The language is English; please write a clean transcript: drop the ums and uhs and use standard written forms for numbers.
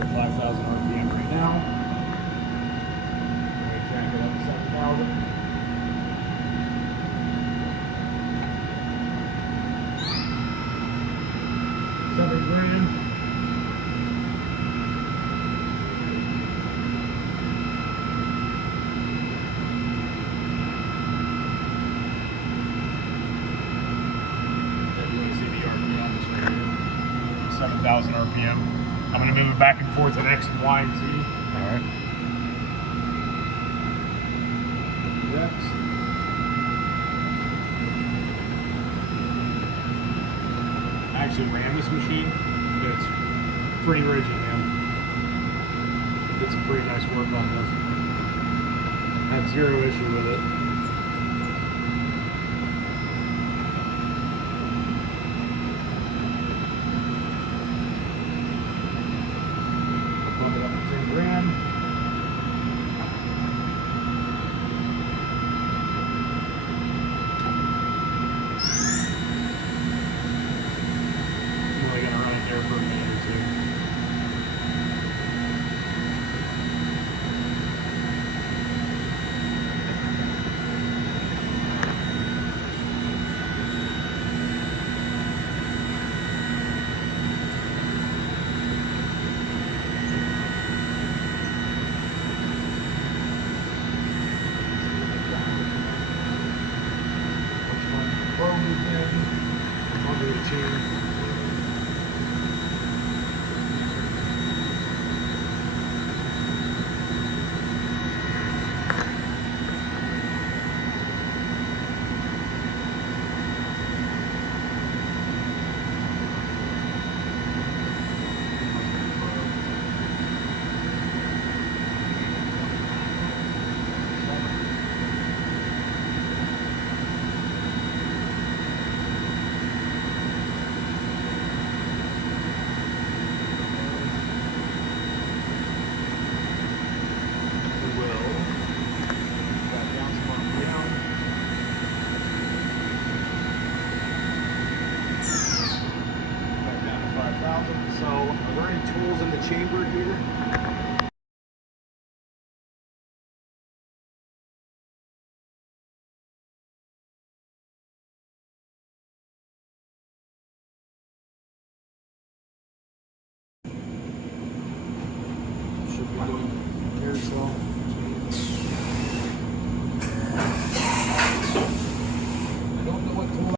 at 5,000 RPM right now. And we crank it up to 7,000. $7,000. There you want to see the RPM just right here. 7,000 RPM. I'm going to move it back and forth at X and Y and Z. All right. X. I actually ran this machine. It's pretty rigid, man. Did some pretty nice work on this. Had zero issue with it. Bump it up to $10,000. I'm only gonna run it there for a minute or two. Under the chair. So are there any tools in the chamber here?